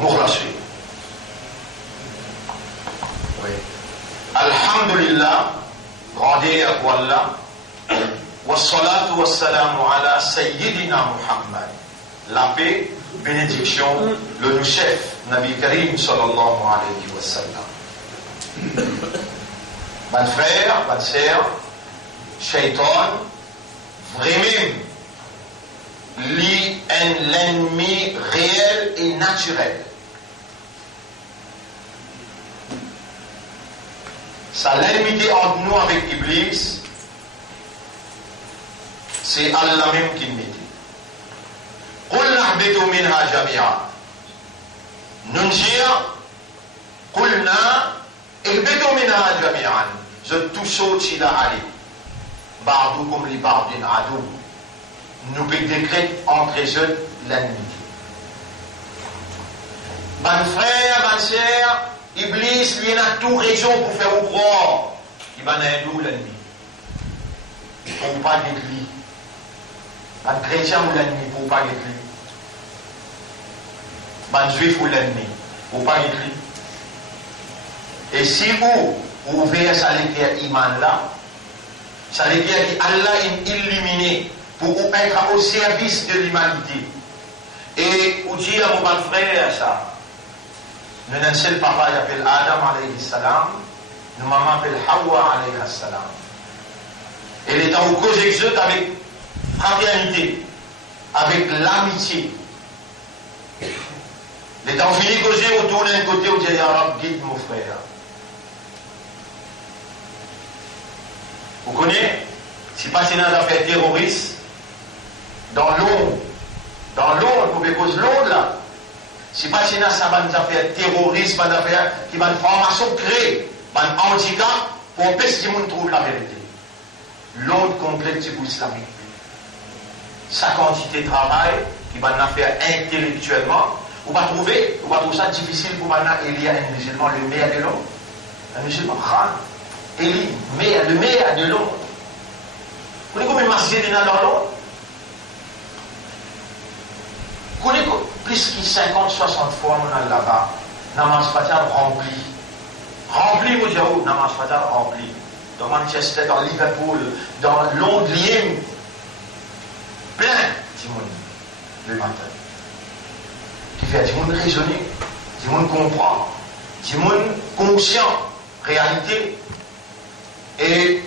مخلصين. Oui. Alhamdulillah, rendez à Allah, wassalatu wassalamu ala Sayyidina Muhammad. La paix, bénédiction, le chef, Nabi Karim sallallahu alayhi wa sallam. Mon frère, bonne sœur, Shaitan, vraiment, l'ennemi réel et naturel. Ça, l'ennemité entre nous avec Iblis, c'est Allah même qui nous dit. قل نهبط منها جميعا ننجيا قلنا اهبطوا منها جميعا je tout saute si la allée بعضكم لبعض عدو nous décrète entre eux l'ennemi. Bonne frère, bonne sœur, Iblis, il y a tout raison pour faire au croire. Il va nous l'ennemi. Pour pas d'être lui. Bonne chrétien ou l'ennemi, pour pas d'être lui. Bonne juif ou l'ennemi, pour pas d'être lui. Et si vous ouvrez ça l'écrire iman là, ça l'écrire Allah est illuminé pour être au service de l'humanité. Et vous dire à mon bon frère ça, le seul papa s'appelle Adam alayhi salam, nous maman appelle Hawa alayhi salam. Et il est en cause exode avec fraternité, avec l'amitié. Il est en fini causer autour d'un côté où dit Arab, guide mon frère. Vous connaissez, si pas c'est une affaire terroriste, dans l'ombre, pour cause l'ombre là, si pas c'est une affaire terroriste, une affaire qui va une formation créée, un handicap, pour empêcher que les gens trouvent la vérité. L'autre complète, c'est pour l'islamique. Sa quantité de travail, qui va en faire intellectuellement, on va trouver ça difficile pour maintenant élire un musulman, le meilleur de l'homme. Un musulman, Élie, le meilleur de l'homme. Vous connaissez combien de masjid il y a dans l'homme? Vous connaissez plus que 50, 60 fois on a là-bas, namaz fajar rempli. Rempli, vous dites, namaz fajar rempli. Dans Manchester, dans Liverpool, dans Londres, plein de monde le matin. Qui fait du monde raisonner, du monde comprend, du monde conscient, réalité. Et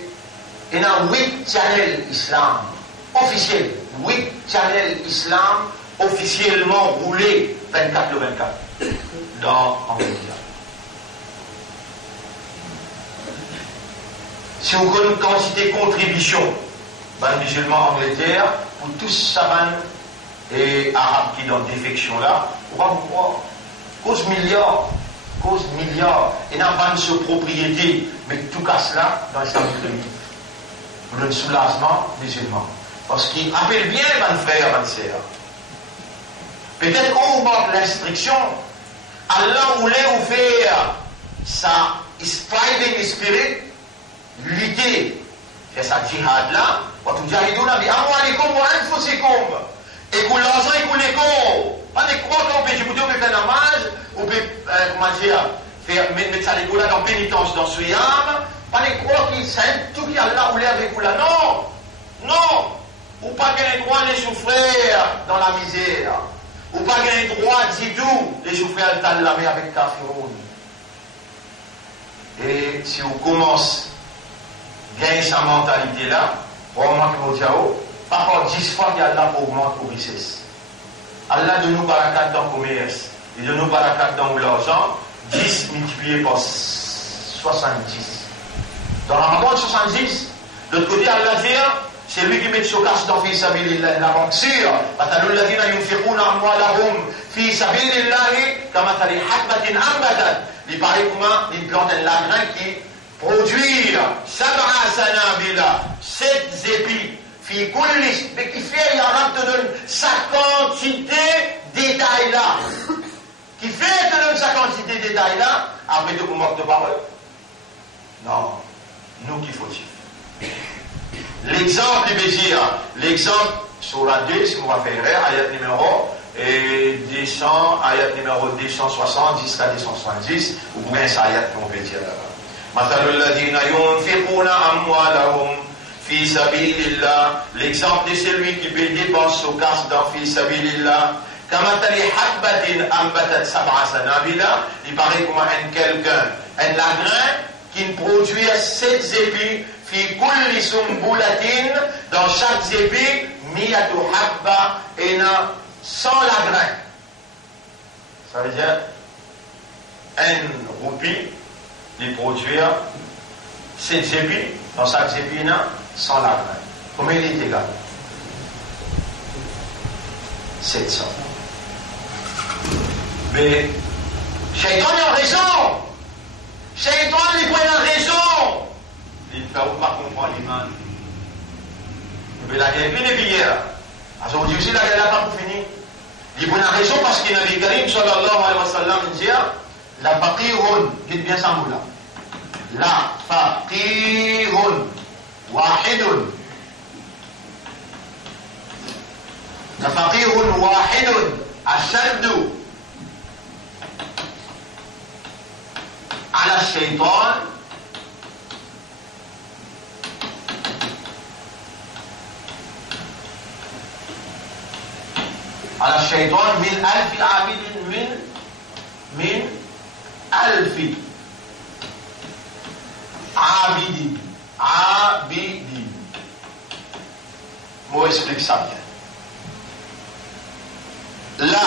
il y a 8 channels islam officiels, 8 channels islam officiellement roulés 24 le 24 dans Angleterre. Si on connaît une quantité de contribution, les musulmans Angleterre, pour tous savants et arabes qui sont dans défection là, on va voir, cause milliards, et n'a pas de propriété, mais tout cas cela dans l'islam pour le soulagement musulman. Parce qu'il appelle bien les bonnes frères, bonnes sœurs. Peut-être qu'on manque l'instruction, Allah voulait faire sa striving spirit, lutter, faire sa jihad là, et qu'on l'argent et qu'on l'écho. Pas de croire qu'on peut faire namaz, on peut, mettre ça l'écho là dans pénitence dans ce yam, pas de croire qu'il s'aime tout qui Allah voulait avec vous là. Non, ou pas qu'il droit de souffrir dans la misère, ou pas qu'il droit du tout de souffrir dans la mer avec Kafiroun. Et si on commence à gagner sa mentalité là, on remarque au Diao, par contre 10 fois qu'Allah augmente pour richesse. Allah donne nous barakat dans le commerce, il donne nous barakat dans l'argent, 10 multiplié par 70. Dans la Ramadan 70, de l'autre côté, Allah dit, c'est lui qui met ce casse dans Fi Sabilillah, la banque sûre. Matalul ladina yunfiquna amwalahum Fi Sabilillah, kamathali hatbatin ambatat. Il paraît comment il plante un lagrin qui produit sab'a sanabila, 7 épis. Mais qui fait, l'arabe te donne sa quantité d'étail là. Qui fait, te donne sa quantité d'étail là, après de comment de parole. Non, nous qu'il faut dire. L'exemple du Bézir, l'exemple sur la 2, ce qu'on va faire, ayat numéro et descend, ayat numéro 260 jusqu'à 270, vous pouvez ça ayat qu'on peut dire là-bas. L'exemple de celui qui peut dépenser au casse dans fi sabilillah. Il paraît comme quelqu'un, un lagrin qui produit 7 épis, fi kulli sumbulatin, dans chaque épi, miyatu habba, et n'a 100 lagrins. Ça veut dire, un roupie, il produit 7 épis, dans chaque épi, il n'a 100 lagrins. Combien il est égal? 700. Mais, Shaitan a raison. Shaitan, il prend raison. Il ne fait pas comprendre l'imam. Mais la guerre est finie hier. Aujourd'hui aussi, la guerre n'a pas fini. Il prend raison parce qu'il Nabi Karim, sallallahu alayhi wa sallam, dit la faqihun, dites bien ça, moula. La faqihun, wahidun. La faqihun, wahidun, ashaddu. على الشيطان من 1000 عابد من 1000 عابد. Moi, explique ça bien. Là,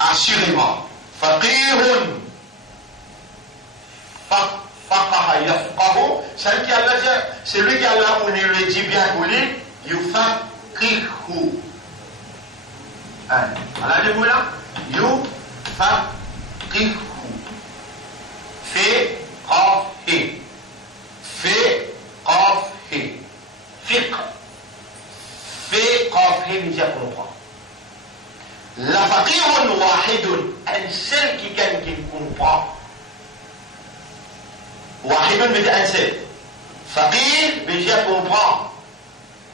assurément, faqihun. C'est lui qui a là où il le dit bien pour lui, yufaqihu. On a dit vous là? Yufaqihu. Fait qafhi. Fait qafhi. Fiqh. Fait qafhi, il dit à comprendre. La faqihun wahidun, un seul qui comprend. واحد بدي أنسى فقير بيجي comprend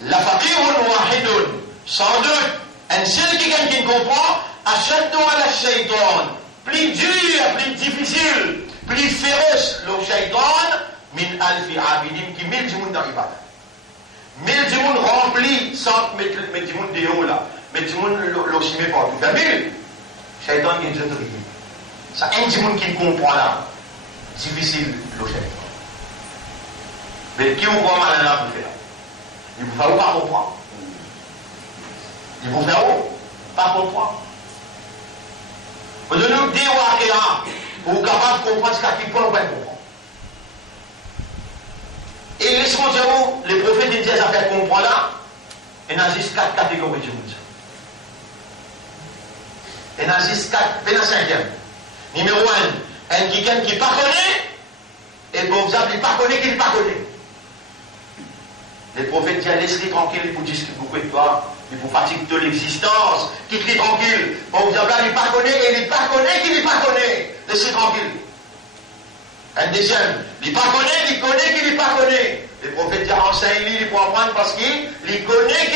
la faqihun wahidun sans doute un seul qui comprend ashaddu ala shaytan plus dur, plus difficile, plus féroce le shaytan min alfi abidin qui 1000 djimoun dans l'ibada 1000 djimoun remplis sans mettre djimoun de haut là mettre djimoun le chimé partout 1000 shaytan qui est autorité ça un djimoun qui comprend là difficile le chef. Mais qui vous voit mal là pour faire? Il vous fait pas comprendre. Il vous fait pas comprendre. Vous donnez nous des wakéas pour vous capable de comprendre ce qu'il faut pas comprendre. Et laissez-moi dire vous, les prophètes disent ça fait comprendre là, il y a juste 4 catégories de monde. Il y a juste 4, il y a 5e. Numéro 1. Un quelqu'un qui ne connaît, et pour exemple, il ne connaît qu'il ne connaît. Les prophètes disent laisse-les tranquille, il vous disent beaucoup de toi, il vous fatigue de l'existence, quitte-les tranquille. Pour exemple, il ne connaît et il ne connaît qu'il ne connaît. Laissez-les tranquille. Un deuxième, il ne connaît qu'il ne connaît. Les prophètes disent enseigne-lui, il faut apprendre parce qu'il connaît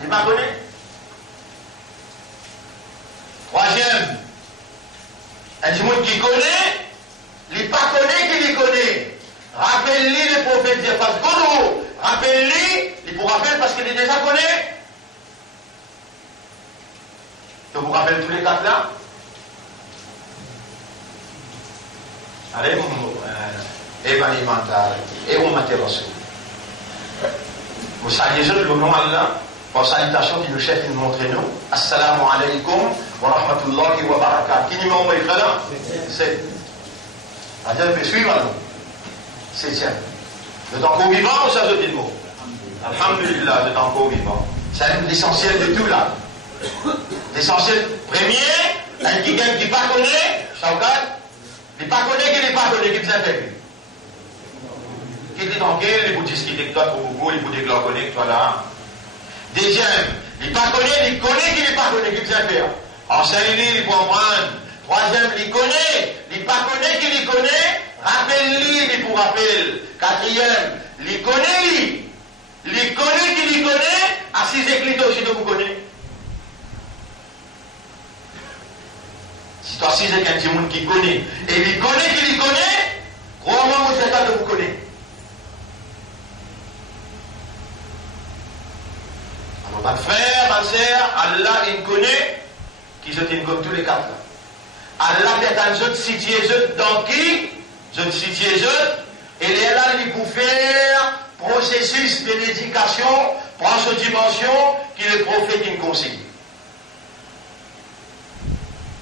qu'il ne connaît. Troisième, un monde qui connaît, il ne connaît qu'il ne connaît. Rappelle-lui les prophètes dire parce que rappelle-lui, il vous rappelle parce qu'il est déjà connaît. Je vous rappelle tous les 4 là. Allez, événementaire et on m'interroge. Vous saluez le nom Allah. Pour salutation qui nous chef nous montre nous. Assalamu alaikum wa rahmatullahi wa barakatuh. Qui numéro est là? C'est. Attends, je suivre là. C'est tiens. Vous êtes encore vivant ou ça je dis le mot? Alhamdulillah, vous êtes encore vivant. C'est l'essentiel de tout là. L'essentiel premier, un quelqu'un qui ne connaît, Shaukat, il ne connaît qu'il n'est pas connu, qui vous intègre. Qui est tranquille, les bouddhistes qui déclarent pour vous, les bouddhistes qui le connaissent, voilà. Deuxième, il ne connaît qu'il n'est pas connu, qui vous intègre. Enseigne-lui, il faut comprendre. Troisième, il connaît qu'il il connaît, rappelle-lui, il pour rappel. Quatrième, il connaît qu'il connaît, à 6 éclites aussi de vous connaît. Toi, si c'est quelqu'un qui connaît, et il connaît qu'il connaît, crois-moi, vous êtes capable de vous connaître. Alors, ma frère, ma sœur, Allah, il connaît, qui se tiennent comme tous les quatre. Allah, il y a un autre situé dans qui, je situé et il est là, il pour faire processus de l'éducation, prend cette dimension qui le prophète nous conseille.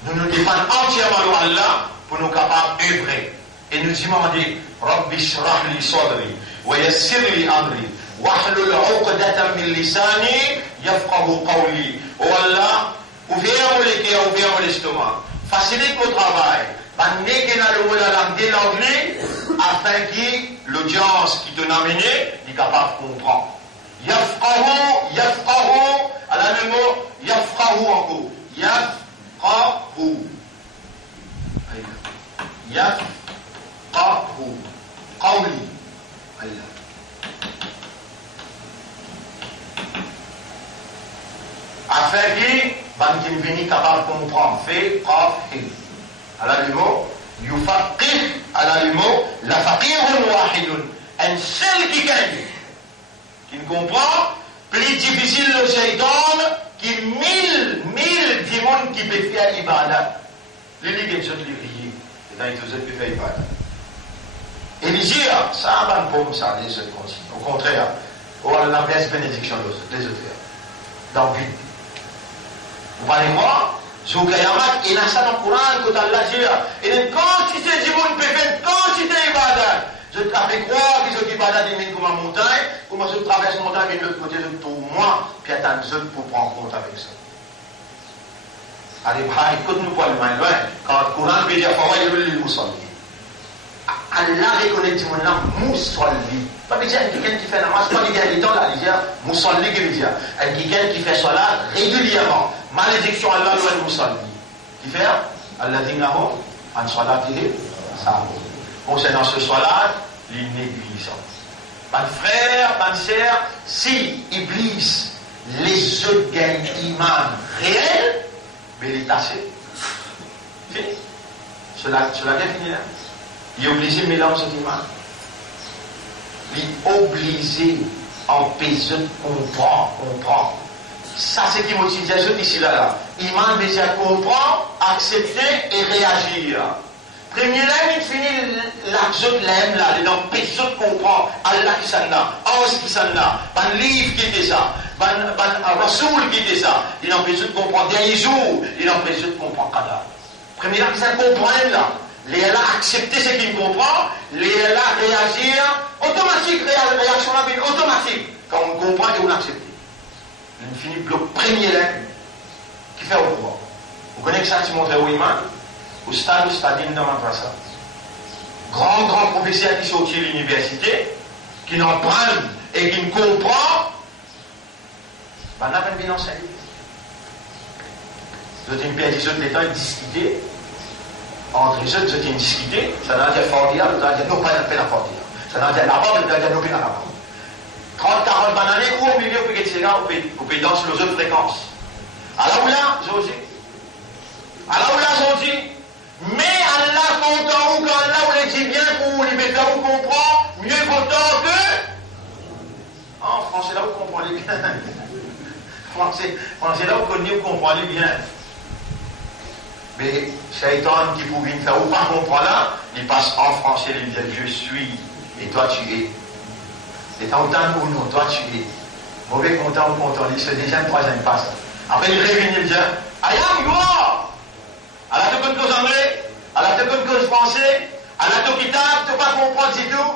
Nous nous dépendons entièrement de Allah pour nous capables d'œuvrer. Et nous demander, Rabbi shrah li sadri, wa yassir li amri, wahlul 'uqdatan min lisani, yafqahu qawli. Oh Allah, ouvrez-moi les cœurs, ouvrez-moi l'estomac. Facilite mon travail. Bandez que dans le mot de la langue de l'anglais, afin que l'audience qui te n'a mené est capable de comprendre. Yafqahu, alors le mot yafqahu encore. Yafqahu. Yafqahu. Qawli. Allah. Afin que bandez venu capable de comprendre. Fait, qaf, hil. Alors le mot yufaqih, alors le mot la faqihun wahidun, un seul qui gagne, qui ne comprend, plus difficile le shaitan, qui mille démons qui peut faire ibadat. Les ligues sont les riés, et dans les deux autres peut faire ibadat. Et les dire, ça va pas comme ça, les autres continuent. Au contraire, oh Allah blesse bénédiction les autres. Dans le but. Vous parlez moi? Sur Kayamat, il y a ça dans le Coran, quand Allah dit, il y a une quantité de monde peut faire une quantité d'ibadat. Je te fais croire que ceux qui ibadat ils comme une montagne, comment je traverse la montagne de l'autre côté de tout moi, puis attendre les autres pour prendre compte avec ça. Allez, écoute-nous pas le moins loin, quand le Coran veut dire, il y a le moussolli. Allah reconnaît du monde là, moussolli. Pas dire quelqu'un qui fait namaz, pas dire les temps là, il dit moussolli qui veut dire. Quelqu'un qui fait cela régulièrement. Malédiction Allah le moussolli. Qui fait Allah dit naho, en salatih, ça. Concernant ce salat, il néglige. Mon frère, ma sœur, si Iblis les autres gagnent iman réel, mais il est tassé. Fini. Cela vient finir. Il est obligé de mélanger cet iman. Il est obligé d'empêcher de comprendre. Ça, c'est qui motive les autres ici, là. Iman, mais c'est comprendre, accepter et réagir. Premier lème, il finit l'autre lème, là, il empêche de comprendre. Allah qui s'en a, Ange qui s'en a, ban livre qui était ça, ban Rasoul qui était ça. Il empêche de comprendre. Dernier jour, il empêche de comprendre Qadar. Premier lème, ça comprend, là. Les là accepter ce qu'il comprend, les là réagir, automatique, réaction là, automatique. Quand on comprend et on accepte. Il finit le premier lème qui fait au pouvoir. Vous connaissez ça, tu montres au iman, au stade dans ma madrasa. Grand professeur qui sortit de l'université, qui n'en prend et qui ne comprend, ben, on n'a pas de bilan salut. Vous avez une période de temps, discuter. Entre les autres, vous avez une discuter, ça n'a pas fordia, vous avez non pas la peine à fordia. Ça n'a pas la robe, vous avez non peine à la robe. 30-40 bananes, ou au milieu, vous pouvez là, vous pouvez danser les autres fréquences. Alors là, j'ai dit. Alors là, j'ai dit. Mais Allah content ou quand Allah vous le dit bien pour les mettre vous comprend, mieux content que. En français là, vous comprenez bien. Français là, vous connaissez, vous comprenez bien. Mais Shaitan qui pouvait faire ou pas comprendre là, il passe en français, il dit je suis et toi tu es. Et t'entends ou non, toi tu es. Mauvais content ou content, il se déjà une troisième passe. Après il revient, il dit I am God. À la toute cause anglais, à la toute cause français, à la toute kitab, tu ne pas comprendre du tout.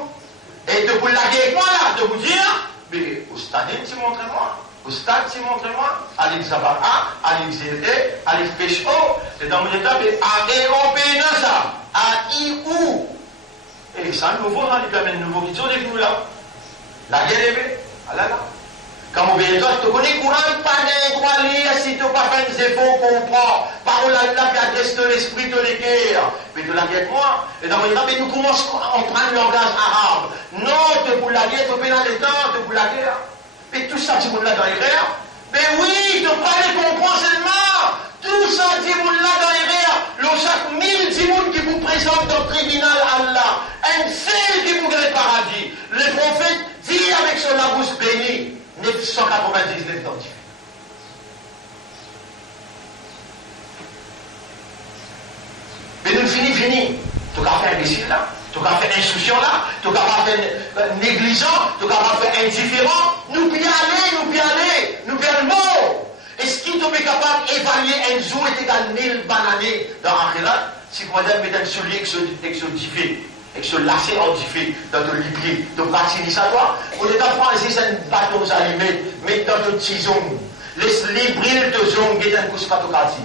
Et de vous laguer avec moi là, de vous dire, mais au stade, tu montres-moi. Au stade, tu montres-moi. Alif Zabaha, Alif Zédé, Alif Pécho. C'est dans mon état, mais à européen ça. À I-ou. Et ça, nouveau, on a dit quand même nouveau qui sont avec nous là. La guerre est belle. Allah là. Quand vous voyez toi, tu connais le Coran, pas d'un lire, si tu n'as pas fait des efforts, comprends. Parole à Allah qui adresse de l'esprit de l'équerre. Mais de la guerre, moi. Et dans mon état, mais nous commençons à prendre le langage arabe. Non, tu pour la guerre, tu peux dans les temps, tu pour la guerre. Mais tout ça, tu peux là dans les rêves. Mais oui, tu pas les comprendre seulement. Tout ça, tu peux là dans les rêves. Le chaque au tribunal Allah, un seul qui pourrait le paradis. Le prophète dit avec son la bouche bénie, 999 dans Dieu. Mais nous fini. Tu as fait imbécile là, tu as fait insouciant là, tu as fait négligent, tu as fait indifférent. Nous puis aller, nous le mot. Est-ce qu'il est capable d'évaluer un jour est égal 1000 bananes dans Akhirat? Si vous avez mis un soulier avec ce diffé, avec ce lacet en diffé dans le lipier, de pratiquer ça, toi, on est en France, c'est un bâton allumé, mettre dans le petit zone, laisse-les briller de zone, et un coup de patocati.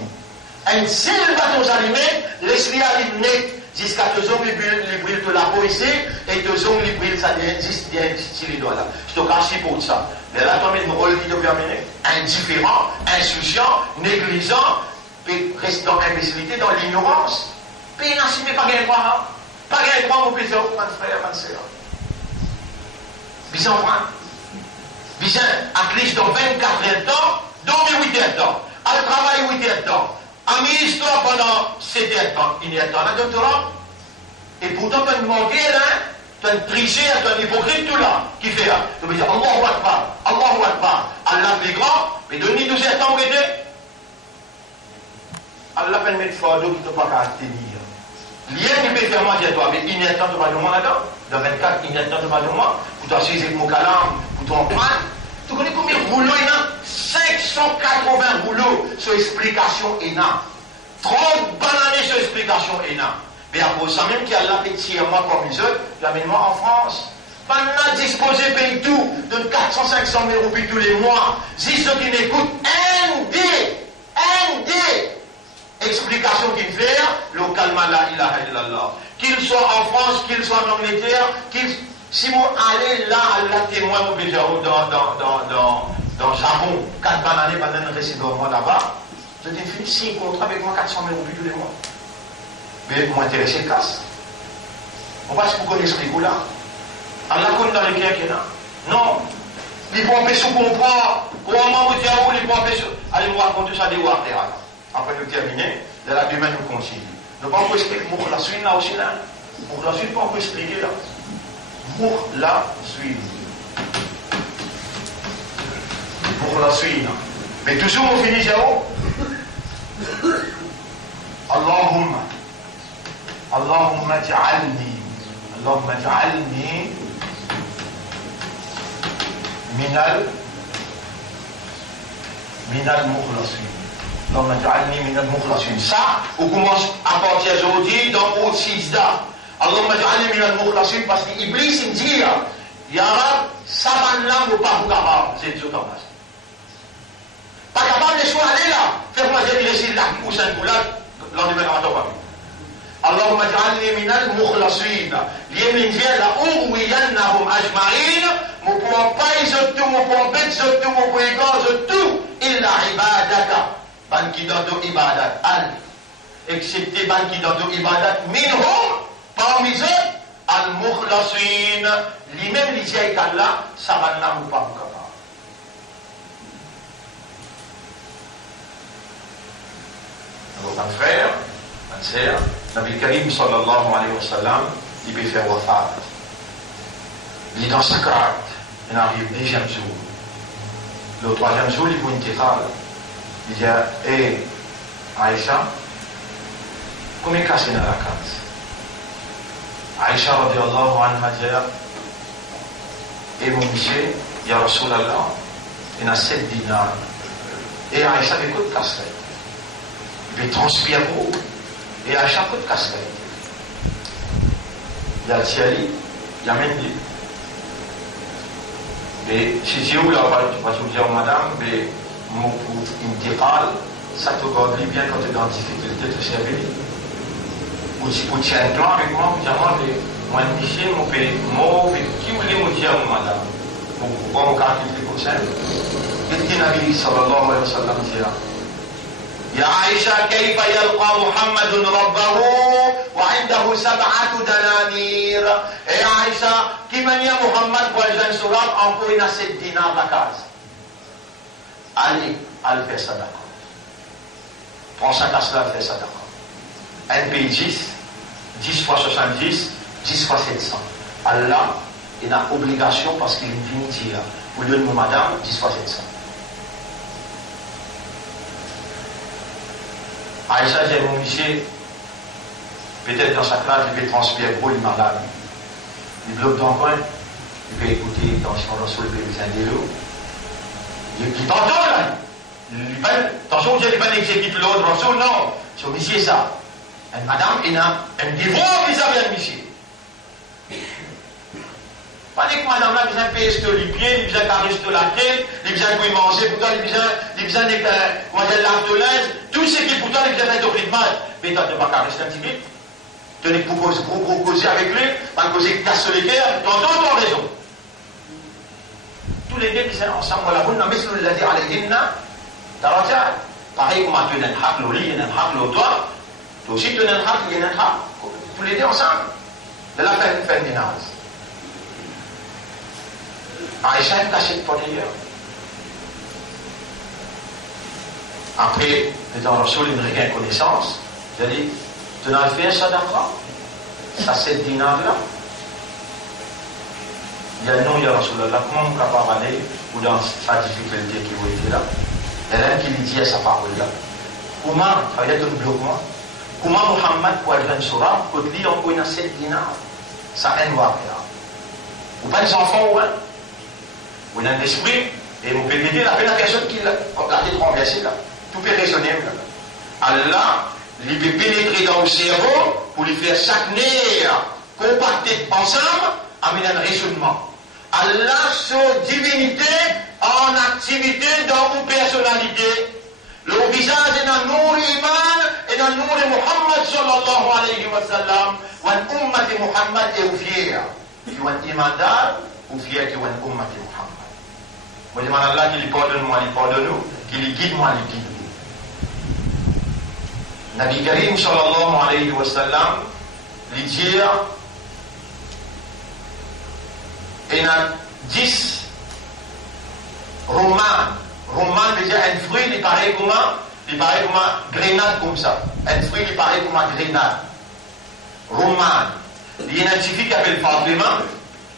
Un seul bâton allumé, laisse-les allumer jusqu'à deux zones, les briller de la peau ici, et deux zones, les briller, ça existe bien stylé là. Je te cache pour ça. Mais là, tu mets une rôle qui te permet indifférent, insouciant, négligent, puis reste dans l'imbécilité, dans l'ignorance. Puis n'assumez pas gagner quoi, pas gagner quoi, mon plaisir, mon frère, mon soeur. Bizarre, bizarre, à least dans 24 heures de temps, dormir 8 heures de temps, aller travailler 8 heures de temps, amuse-toi pendant 7 heures de temps, 1 heure de temps, là, doctorat. Et pourtant, tu as demandé, là, tu as triché, tu as un hypocrite tout là, qui fait là. Tu veux dire, Allahu Akbar, Allah plus grand, mais donne-lui 12 heures de temps pour aider. Allah peut mettre fardeau qui ne peut pas tenir. Rien qui peut faire manger toi, mais il y a tant de mal de moi là-dedans. Dans 24, il y a tant de mal de moi. Pour t'assurer avec mon calam, pour ton prendre. Tu connais combien de rouleaux il y a? 580 rouleaux sur explication ENA. 30 bananes sur explication ENA. Mais après ça même qui a l'appétit à moi comme les autres, l'amène-moi en France. Pendant disposer paye tout, de 400-500 000 roupies tous les mois. Si ceux qui m'écoutent, un dé. Explication qu'il fait, localement la ilaha illallah. Qu'il soit en France, qu'il soit en Angleterre, si vous allez là, Allah témoin, vous pouvez dire dans Japon, 4 bananes, bananes résident moi là-bas, je dis, si un contrat avec moi 400 000 roupies tous les mois. Mais vous m'intéressez, casse. On va se vous connaître ce là. Allah connaît dans les guerres qu'il y a. Non. Il faut empêcher de comprendre. Comment vous dire où il faut empêcher. Allez, vous raconter ça des warriors. Après nous terminer, de la demain nous continue. Nous ne pouvons pas expliquer pour la suite là aussi là. Pour la suite, on peut expliquer là. Pour la suite. Pour la suite. Mais toujours on finit Jao. Allahumma ja'alni minal mukhlasin. Allahumma ja'alni minal mukhlasin. Ça, on commence à partir d'aujourd'hui dans au 6 da. Allahumma ja'alni minal mukhlasin parce que Iblis il dit Ya Rab, ça va là ou pas capable, c'est tout en bas. Pas capable de choisir là, fais-moi dire les là ou ça ou là, l'endemain on va pas. Allahumma ja'alni minal mukhlasin. Limin vient là où yannahum ajma'in, mon point pas tout, mon point bête tout, mon point gaz tout, illa ibadaka. Ban qui donne ibadat al, excepté ban qui donne ibadat minhum, parmi eux, al mukhlasin, lui-même dit qu'Allah, ça va n'a pas capable. Alors, mon frère, ma sœur, Nabi Karim sallallahu alayhi wa sallam, il peut faire wafat. Il est dans sa carte, il arrive le 2e jour. Le 3e jour, il faut une tikhal. Il dit, hé, Aïcha, combien cassé dans la carte? Aïcha, radiallahu anha, dit, et mon monsieur, ya Rasulallah, il a 7 dinars. Et Aïcha, il écoute casse. Il transpire beaucoup. Et à chaque coup de casquette, il y a Thierry, il y a Mendy. Et si je vous l'ai dire, madame, mais mon intégrale, ça te garde bien quand tu es dans la difficulté de servir. Ou si vous tiens un plan avec moi, vous dites, moi, je mon pays, qui voulait me dire, madame, pour mon caractère comme ça. Qu'est-ce qu'il a dit, sallallahu alayhi wa sallam, يا عائشة كيف يلقى محمد ربه وعنده 7 دنانير. يا عائشة كمن يا محمد وجن سراب encore il a 7 dinars la case. Allez, elle fait ça d'accord. Prends sa casse là, elle fait ça d'accord. Un pays 10, 10 fois 70, 10 fois 700. Allah, il a obligation parce qu'il est une dignité là. Au lieu de mon madame, 10 fois 700. Aïcha, j'ai mon monsieur, peut-être dans sa classe, il peut transférer gros, il est malade. Il bloque dans le coin, il peut écouter dans son sol, il peut les indélo. Il dit tantôt là, attention, vous n'allez pas exécuter l'autre, non, c'est au monsieur ça. Et madame, il a un dévot qui s'appelle un monsieur. Pas que madame là, il a besoin de payer les pieds, il a besoin de caresser la tête, il a besoin de manger, pourtant il a besoin de l'arbre de l'aise, tout ce qui pourtant il a besoin de rythme. Mais tu ne pas caresser un petit peu. Tu n'es pas gros causer avec lui, pas causer casse les cœurs, dans d'autres raisons. Tous les deux qui sont ensemble, on l'a vu, mais si l'a dit à l'Édina, t'as pareil comme tu as un haq l'oli, il y a un haq l'autoir, toi aussi tu as un haq, il y a un haq, tous les deux ensemble, de la fin des nazes. Aïcha est cachée pour d'ailleurs. Après, dans le sol, il n'y a qu'une connaissance. Il a dit, tu n'as fait un sadaqa, ça 7 dinars là. Il y a non, il y a Rasulallah, comment on est capable d'aller, ou dans sa difficulté qui vous était là. Il y a un qui lui dit à sa parole là. Comment, ça veut dire un bloquement, comment Muhammad peut aller dans Surah, quand lui on connaît 7 dinars, ça a un noir là. Ou pas des enfants ou un. Ou un esprit, et vous pouvez m'aider, la personne qui l'a tête renversée là. Tout peut raisonner là. Allah, il peut pénétrer dans le cerveau pour lui faire chaque nerf compacté ensemble, amener un raisonnement. Allah, sa divinité en activité dans vos personnalités. Le visage est dans le nom iman et dans le nom de Muhammad sallallahu alayhi wa sallam. Ou un ummat de Muhammad est fier. Qui est un imandar ou fier qui est un ummat de Muhammad. Moi, je demande à Allah qu'il pardonne moi, il pardonne nous, qu'il guide moi, il guide nous. Nabi Karim sallallahu alayhi wa sallam, il dit, il y a 10 romans. Roman veut dire un fruit, il paraît comme un grenade comme ça. Un fruit, il paraît comme un grenade. Roman. Il y a une fille qui s'appelle Fatima.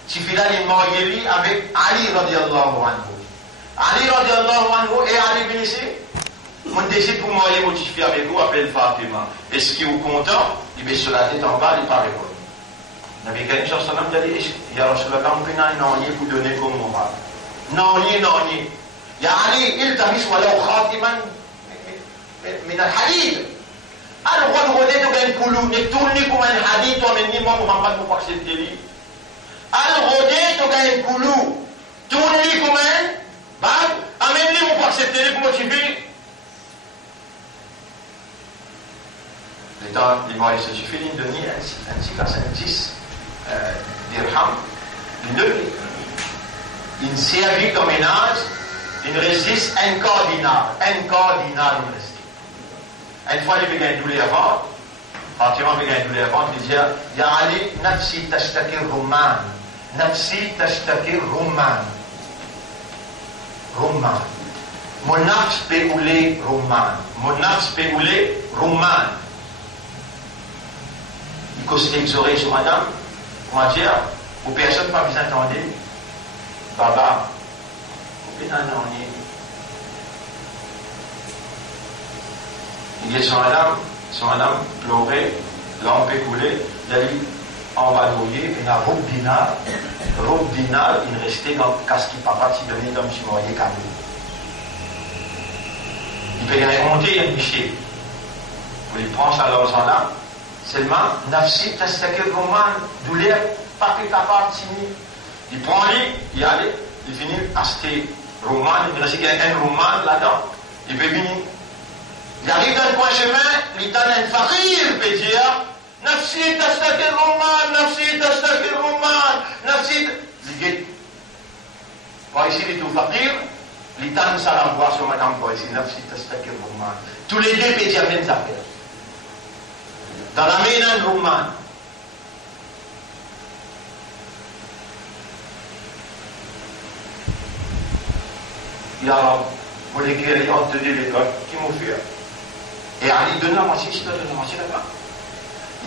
Cette fille-là, il est mariée avec Ali radiallahu anhu. Ali radiallahu anhu et Ali bin ici. On décide pour marier mon petit fille avec vous, appelle Fatima. Est-ce qu'il est content? Il met sur la tête en bas, il paraît bon. Nabi Karim sallallahu alayhi wa sallam a dit, il y a Rasulallah, on peut non pour donner comme moral. Non, non. يا علي التمس ولو خاتما من الحديد. أنا غديت بين كلو نتونيكم من الحديد ومن نيم محمد مبكسر دلي. أنا غديت بين كلو تونيكم من بعد أمن نيم مبكسر دلي كم تبي. L'état du mari se suffit de donner ainsi qu'à 10 dirhams. Une série de ménage. Il résiste un quart dinar il me reste. Une fois, il fait un doulet avant. Fatima fait un doulet avant, il dit, Ya Ali, nafsi tashtaki rumman. Nafsi tashtaki rumman. Rumman. Mon nafs peut ouler rumman. Mon nafs peut ouler rumman. Il cause les oreilles sur madame. Comment dire, aux personnes pas vous entendez. Baba. Il dit son madame pleurait, lampe coulée, il a dit en bas d'ouiller, il a robe dinar, il restait dans le casque qui papa qui donnait dans le chimoyer comme il peut y remonter, il y a une bichée. Vous les prenez à l'argent là, seulement, nafsi, tastakir roman, douleur, papier capable, signé. Il prend lui, il allait, il finit acheter. Roman, il reste un roman là-dedans. Il peut venir. Il arrive dans le coin chemin, il donne un fakir, il peut dire Nafsi tastakir roman, nafsi tastakir roman, nafsi. Il dit pour ici, il est tout fakir, il donne ça à la voix sur madame pour ici, nafsi tastakir roman. Tous les deux peuvent dire même affaires. Dans la main d'un roman. Ya Rab, vous l'écrivez entre deux l'école, qui m'ont fait. Et Ali donne la moitié, si tu donnes la moitié là-bas.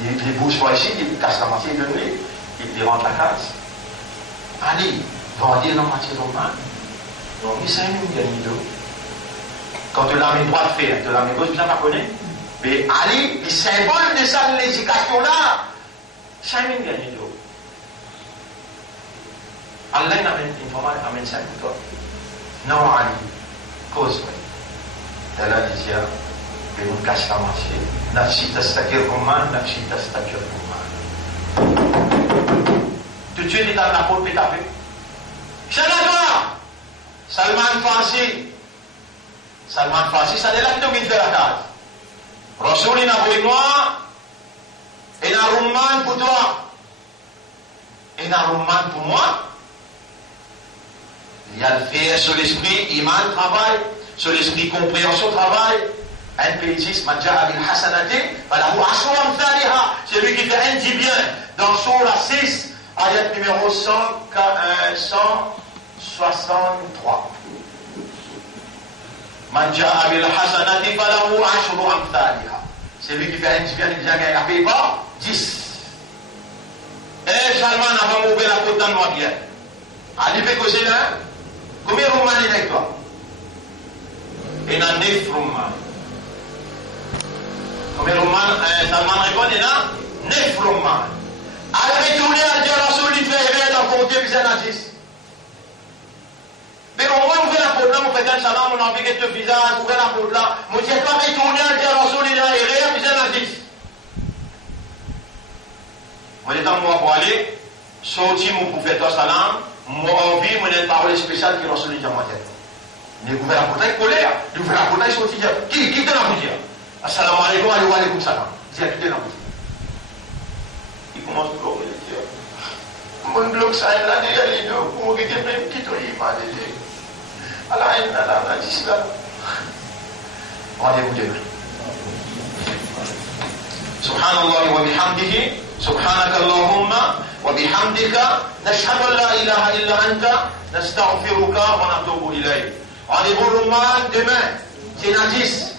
il bouge pas ici, il casse la moitié de lui, il rentre la case. Allez, vendez la moitié de mal. Donc, il s'est une gagne d'eau. Quand tu la main droite fait, tu la main gauche, tu n'as pas connu. Mais allez, le symbole de ça, de l'éducation-là, c'est une gagne d'eau. Allah amène une femme, amène ça pour toi. Non, Ali, cause, oui. Elle a dit, et vous cassez la moitié. Nafsi tastakir kumman, nafsi tastakir kumman. Tout de suite, il a la peau de taper. C'est la toi! Salman Farsi. Salman Farsi, ça n'est là que tu de la case. Rasoul, il a pour moi, et il a Rumman pour toi. Et il a Rumman pour moi. Il y a le fait sur l'esprit, iman travail, sur l'esprit compréhension travail. Un pédis, Madja Abil Hassanati, c'est lui qui fait un dit bien dans Sourate 6, ayat numéro 163. Madja Abil Hassanati, falahu ashru amthaliha. C'est lui qui fait un dit bien, il dit qu'il n'y a pas 10. Et Salman a ouvert la côte dans le bien. Ali fait causer là. Combien de Roumans il y a avec toi? Il y a 9 Roumans. Combien de Roumans Salman répond? Il y a 9 Roumans. Alors, retourner à Dieu, Rasoul, il fait éveiller dans le côté, puis c'est un 10. Mais au moins, on fait la faute là, on fait un salam, on a envie que tu visage, on fait la faute là. Moi, je ne sais pas retourner à Dieu, Rasoul, il a éveillé, puis c'est un 10. Moi, j'ai temps pour aller, sortir mon prophète au salam. Moi, envie, moi, une parole spéciale qui reçoit les diamants. Mais vous faites la bouteille colère, vous faites la bouteille sur le dire. Qui te l'a dit? Assalamu alaikum, alaikum, alaikum salam. Dis à qui te l'a dit? Il commence à pleurer, il dit, mon bloc, ça, il a dit, il dit, pour moi, qui te plaît, qui te dit, il m'a dit, Allah, il n'a pas dit cela. Rendez-vous demain. Subhanallah wa bihamdihi, subhanaka Allahumma. وبحمدك نشهد أن لا إله إلا أنت نستغفرك ونتوب إليك. Rendez-vous demain, c'est Nadis.